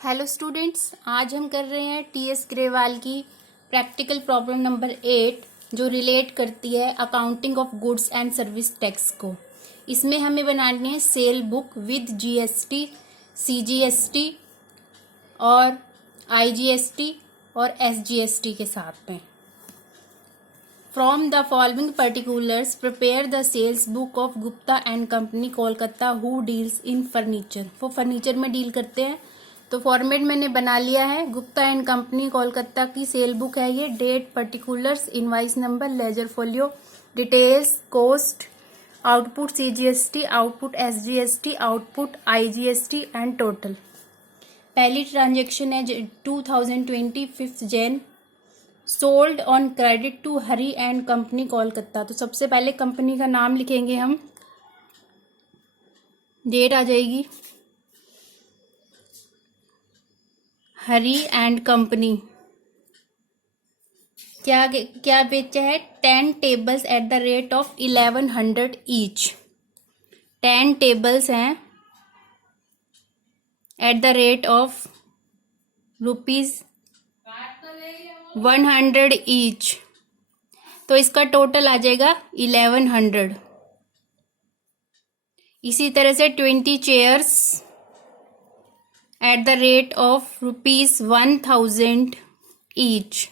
Hello students, आज हम कर रहे हैं टीएस ग्रेवाल की प्रैक्टिकल प्रॉब्लम नंबर 8 जो रिलेट करती है accounting of goods and service tax को। इसमें हमें बनानी है sale book with GST, CGST और आईजीएसटी और एसजीएसटी के साथ में। From the following particulars prepare the sales book of Gupta and company Kolkata who deals in furniture. वो फर्नीचर में डील करते हैं। तो फॉर्मेट मैंने बना लिया है। गुप्ता एंड कंपनी कोलकाता की सेल बुक है ये। Date, particulars, invoice number, ledger folio, details, cost, output CGST, output SGST, output IGST and total. पहली ट्रांजेक्शन है 2020 5 Jan, sold on credit to Hari and company Kolkata. तो सबसे पहले कंपनी का नाम लिखेंगे हम, डेट आ जाएगी, हरी एंड कंपनी। क्या बेचा है? 10 tables at the rate of 1100 each. 10 tables हैं at the rate of ₹100 each. तो इसका टोटल आ जाएगा 1100। इसी तरह से 20 chairs eight the rate of ₹1000 each.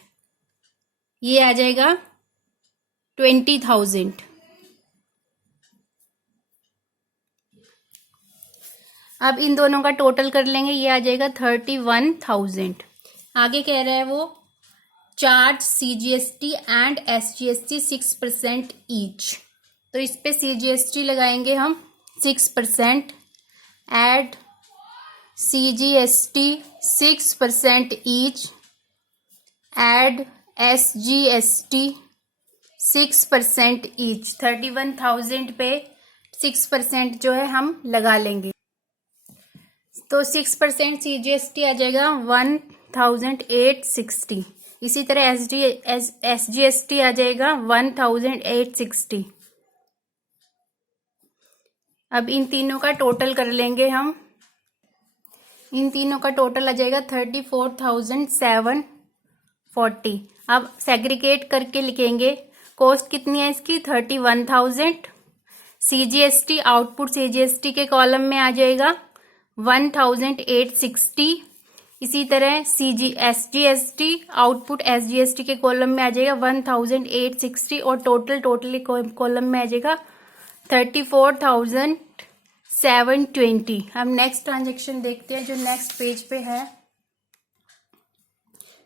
ये आ जाएगा 20,000। अब इन दोनों का टोटल कर लेंगे, ये आ जाएगा 31,000। आगे कह रहा है वो charge CGST and SGST 6% each. तो इस पे सीजीएसटी लगाएंगे हम 6%, add CGST 6% each, add SGST 6% each। 31,000 पे 6% जो है हम लगा लेंगे। तो 6% CGST आ जाएगा 1,860। इसी तरह SGST आ जाएगा 1,860। अब इन तीनों का टोटल कर लेंगे हम। इन तीनों का टोटल आ जाएगा 34,740। अब सेग्रीगेट करके लिखेंगे। कॉस्ट कितनी है इसकी? 31,000। सीजीएसटी, आउटपुट सीजीएसटी के कॉलम में आ जाएगा 1,860। इसी तरह एसजीएसटी, आउटपुट एसजीएसटी के कॉलम में आ जाएगा 1,860 और टोटल कॉलम में आ जाएगा 34,720। हम नेक्स्ट ट्रांजेक्शन देखते हैं जो नेक्स्ट पेज पे है।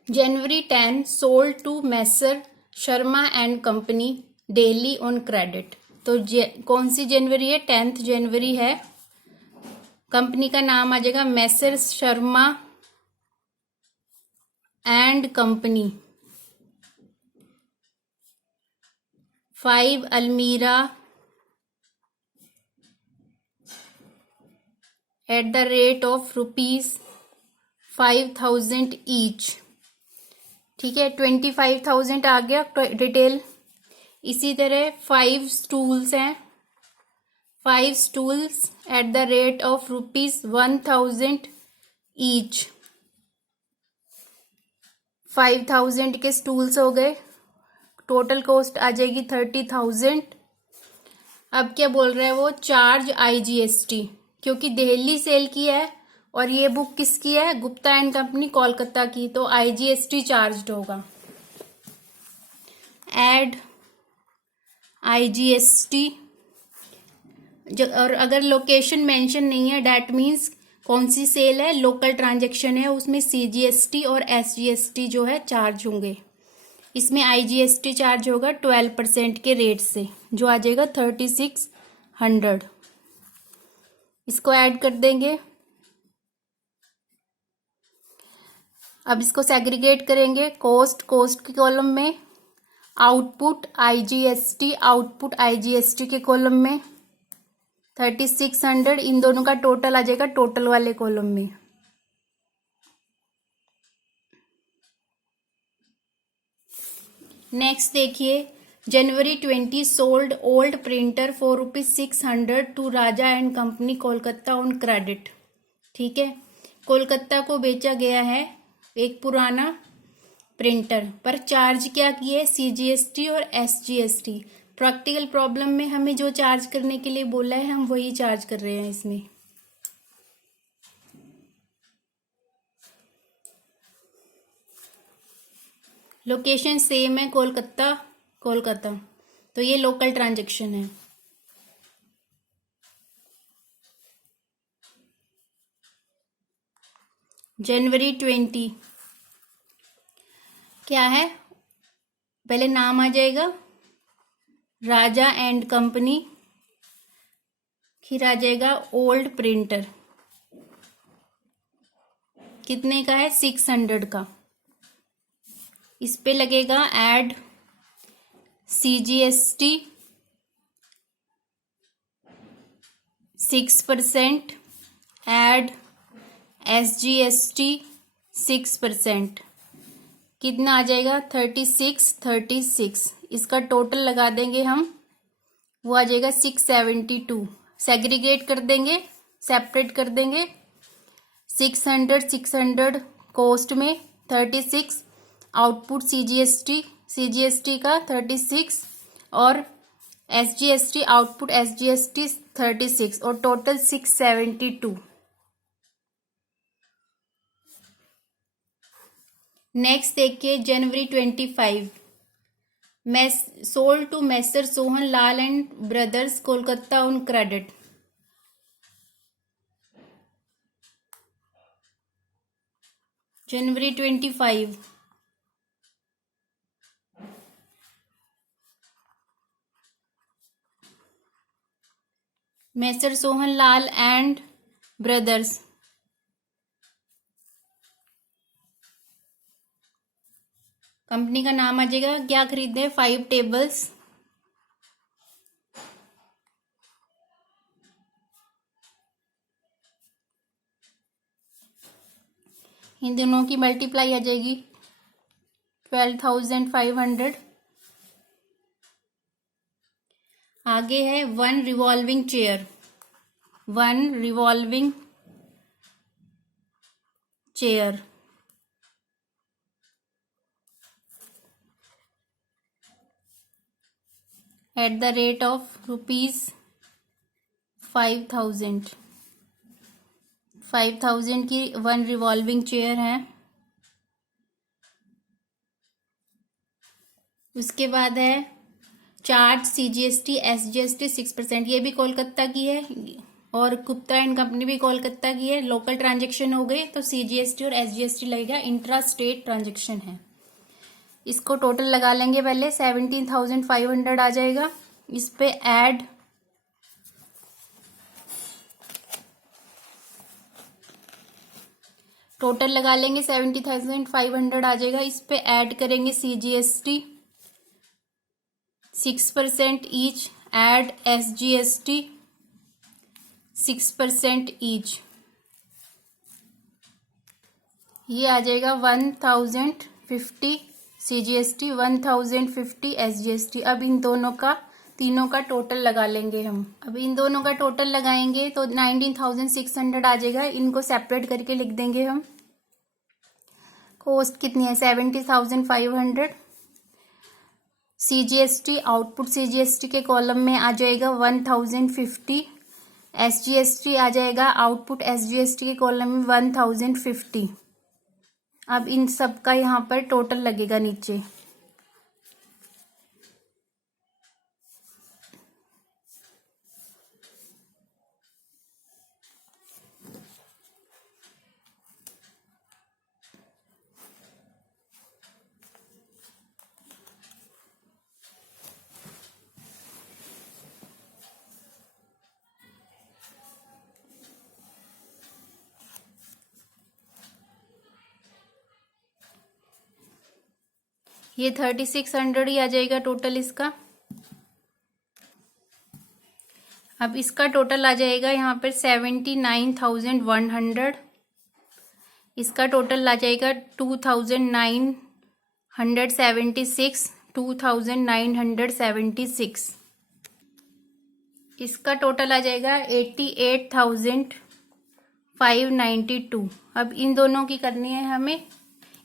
January 10 sold to messrs Sharma and company Delhi on credit. तो कौन सी जनवरी है? 10 जनवरी है। कंपनी का नाम आ जाएगा मैसर शर्मा एंड कंपनी। 5 अलमीरा eight the rate of ₹5,000 each. ठीक है, 25,000 आ गया डिटेल। इसी तरह 5 स्टूल्स हैं, 5 stools eight the rate of ₹1,000 each. 5,000 के स्टूल्स हो गए। टोटल कॉस्ट आ जाएगी 30,000। अब क्या बोल रहा है वो? चार्ज आईजीएसटी, क्योंकि दिल्ली सेल की है और ये बुक किसकी है? गुप्ता एंड कंपनी कोलकाता की। तो आईजीएसटी चार्ज होगा। Add IGST. और अगर लोकेशन मेंशन नहीं है, डैट मीन्स कौन सी सेल है, लोकल ट्रांजैक्शन है, उसमें सीजीएसटी और एसजीएसटी जो है चार्ज होंगे। इसमें आईजीएसटी चार्ज होगा 12% के रेट से, जो आ जाएगा 3600। इसको ऐड कर देंगे। अब इसको सेग्रीगेट करेंगे। कॉस्ट के कॉलम में, आउटपुट आईजीएसटी के कॉलम में 3600। इन दोनों का टोटल आ जाएगा टोटल वाले कॉलम में। नेक्स्ट देखिए, January 20 sold old printer for ₹600 to Raja and company Kolkata on credit. ठीक है, कोलकाता को बेचा गया है एक पुराना प्रिंटर, पर चार्ज क्या किए, CGST और SGST। प्रैक्टिकल प्रॉब्लम में हमें जो चार्ज करने के लिए बोला है हम वही चार्ज कर रहे हैं इसमें। लोकेशन सेम है, कोलकाता कोलकाता, तो ये लोकल ट्रांजैक्शन है। जनवरी 20 क्या है, पहले नाम आ जाएगा राजा एंड कंपनी, फिर आ जाएगा ओल्ड प्रिंटर, कितने का है, 600 का। इस पे लगेगा ऐड CGST 6%, ऐड SGST 6%, कितना आ जाएगा 36। इसका टोटल लगा देंगे हम, वो आ जाएगा 672। सेग्रीगेट कर देंगे, सेपरेट कर देंगे। 600 कॉस्ट में 36, आउटपुट CGST का 36 और SGST आउटपुट SGST 36 और टोटल 672। नेक्स्ट देखिए January 25, sold to messrs Sohan Lal and brothers Kolkata on credit. January 25 messrs Sohan Lal and brothers, company का नाम आ जाएगा, क्या खरीदे, 5 टेबल्स। इन दोनों की मल्टीप्लाई आ जाएगी 12,500। आगे है 1 revolving chair, 1 revolving chair eight the rate of ₹5,000। 5,000 की 1 रिवॉल्विंग चेयर है। उसके बाद है चार्ज CGST SGST 6%, ये भी कोलकाता की है और गुप्ता एंड कंपनी भी कोलकाता की है। लोकल ट्रांजैक्शन हो गई तो CGST और SGST लगेगा, इंट्रा स्टेट ट्रांजैक्शन है। इसको टोटल लगा लेंगे, पहले 17,500 आ जाएगा। इस पे ऐड टोटल लगा लेंगे 70,500 आ जाएगा। इस पे ऐड करेंगे CGST 6% each, add SGST 6% each, ये आ जाएगा 1,050 CGST 1,050 SGST। अब इन दोनों का तीनों का टोटल लगा लेंगे हम। अब इन दोनों का टोटल लगाएंगे तो 19,600 आ जाएगा। इनको सेपरेट करके लिख देंगे हम। कॉस्ट कितनी है, 70,500। CGST आउटपुट CGST के कॉलम में आ जाएगा 1,050। SGST आ जाएगा आउटपुट SGST के कॉलम में 1,050। अब इन सब का यहाँ पर टोटल लगेगा नीचे। ये 3,600 ही आ जाएगा टोटल इसका। अब इसका टोटल आ जाएगा यहाँ पर 79,100। इसका टोटल आ जाएगा 2,976, 2,976। इसका टोटल आ जाएगा 88,400। 592। अब इन दोनों की करनी है हमें,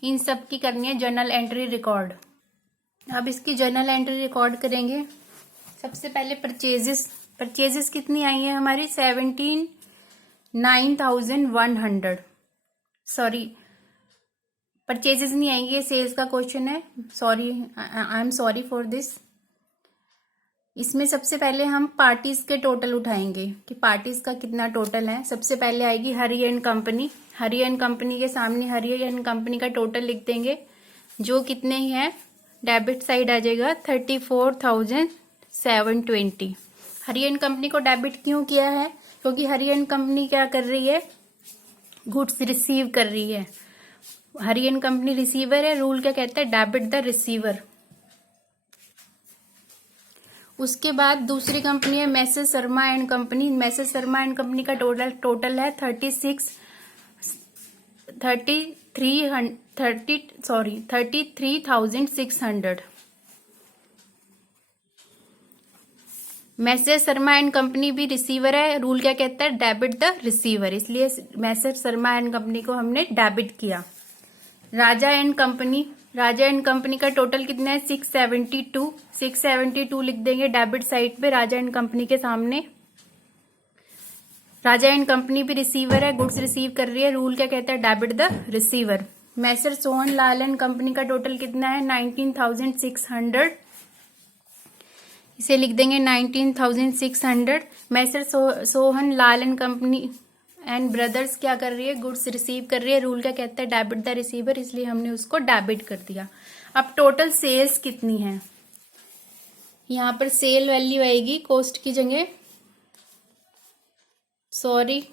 इन सब की करनी है जर्नल एंट्री रिकॉर्ड। अब इसकी जर्नल एंट्री रिकॉर्ड करेंगे। सबसे पहले परचेजेस कितनी आई है हमारी 79,100। सॉरी, परचेजेस नहीं आएंगे, सेल्स का क्वेश्चन है, sorry, I am sorry for this. इसमें सबसे पहले हम पार्टीज के टोटल उठाएंगे कि पार्टीज का कितना टोटल है। सबसे पहले आएगी Hari and company. Hari and company के सामने हरी एंड कंपनी का टोटल लिख देंगे, जो कितने ही है, डेबिट साइड आ जाएगा 34,720। हरी एंड कंपनी को डेबिट क्यों किया है? क्योंकि हरी एंड कंपनी क्या कर रही है, गुड्स रिसीव कर रही है। हरी एंड कंपनी रिसीवर है, रूल क्या कहता है, डेबिट द रिसीवर। उसके बाद दूसरी कंपनी है message Sharma and company. Message Sharma and company का टोटल है 33,600। मैसेज शर्मा एंड कंपनी भी रिसीवर है, रूल क्या कहता है, डेबिट द रिसीवर, इसलिए मैसेज शर्मा एंड कंपनी को हमने डेबिट किया। राजा एंड कंपनी का टोटल कितना है 672 लिख देंगे डेबिट साइड पे राजा एंड कंपनी के सामने। राजा एंड कंपनी भी रिसीवर है, गुड्स रिसीव कर रही है, रूल क्या कहता है, debit the receiver. Masher Sohan Lal and company का टोटल कितना है 19,600, इसे लिख देंगे 19,600। मैसर Sohan Lal and company and brothers क्या कर रही है, गुड्स रिसीव कर रही है, रूल क्या कहता है, डेबिट द रिसीवर, इसलिए हमने उसको डेबिट कर दिया। अब टोटल सेल्स कितनी है, यहाँ पर सेल वैल्यू आएगी कॉस्ट की जगह, सॉरी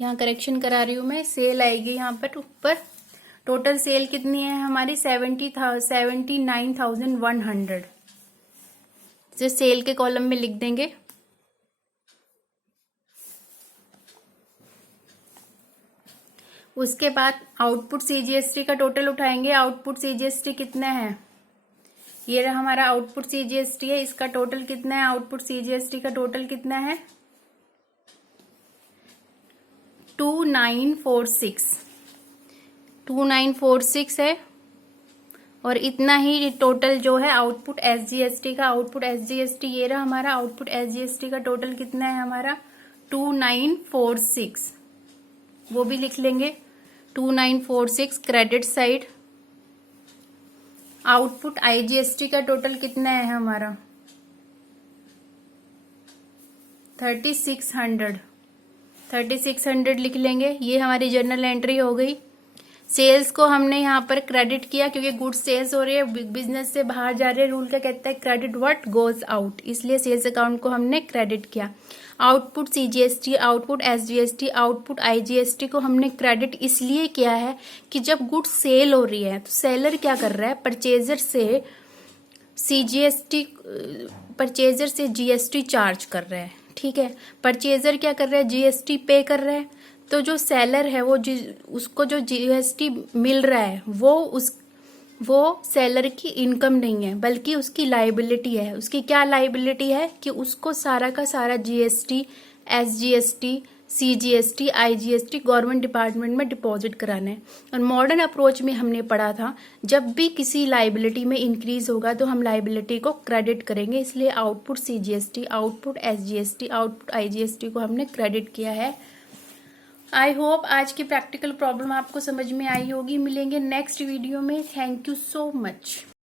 यहाँ करेक्शन करा रही हूं मैं, सेल आएगी यहाँ पर ऊपर। टोटल सेल कितनी है हमारी 79,100, जो सेल के कॉलम में लिख देंगे। उसके बाद आउटपुट सीजीएसटी का टोटल उठाएंगे। आउटपुट सीजीएसटी कितना है, ये रहा हमारा आउटपुट सीजीएसटी है, इसका टोटल कितना है, आउटपुट सीजीएसटी का टोटल कितना है 2946 है। और इतना ही टोटल जो है आउटपुट एसजीएसटी का, आउटपुट एसजीएसटी ये रहा हमारा, आउटपुट एसजीएसटी का टोटल कितना है हमारा 2946, वो भी लिख लेंगे 2946 क्रेडिट साइड। आउटपुट आईजीएसटी का टोटल कितना है हमारा 3600 लिख लेंगे, ये हमारी जर्नल एंट्री हो गई। सेल्स को हमने यहाँ पर क्रेडिट किया क्योंकि गुड्स सेल्स हो रही है, बिजनेस से बाहर जा रहे हैं, रूल क्या कहता है, क्रेडिट व्हाट गोज आउट, इसलिए सेल्स अकाउंट को हमने क्रेडिट किया। Output CGST, output SGST, output IGST को हमने क्रेडिट इसलिए किया है कि जब गुड्स सेल हो रही है तो सेलर क्या कर रहा है, परचेजर से जीएसटी चार्ज कर रहा है, ठीक है। परचेजर क्या कर रहा है, जीएसटी पे कर रहा है, तो जो सेलर है वो उसको जो जीएसटी मिल रहा है वो सेलर की इनकम नहीं है, बल्कि उसकी लाइबिलिटी है। उसकी क्या लाइबिलिटी है कि उसको सारा का सारा GST, SGST, CGST, IGST government department में डिपॉजिट कराना है। और मॉडर्न अप्रोच में हमने पढ़ा था जब भी किसी लाइबिलिटी में इंक्रीज होगा तो हम लाइबिलिटी को क्रेडिट करेंगे, इसलिए output CGST, output SGST, output IGST को हमने क्रेडिट किया है। आई होप आज की प्रैक्टिकल प्रॉब्लम आपको समझ में आई होगी। मिलेंगे नेक्स्ट वीडियो में। Thank you so much.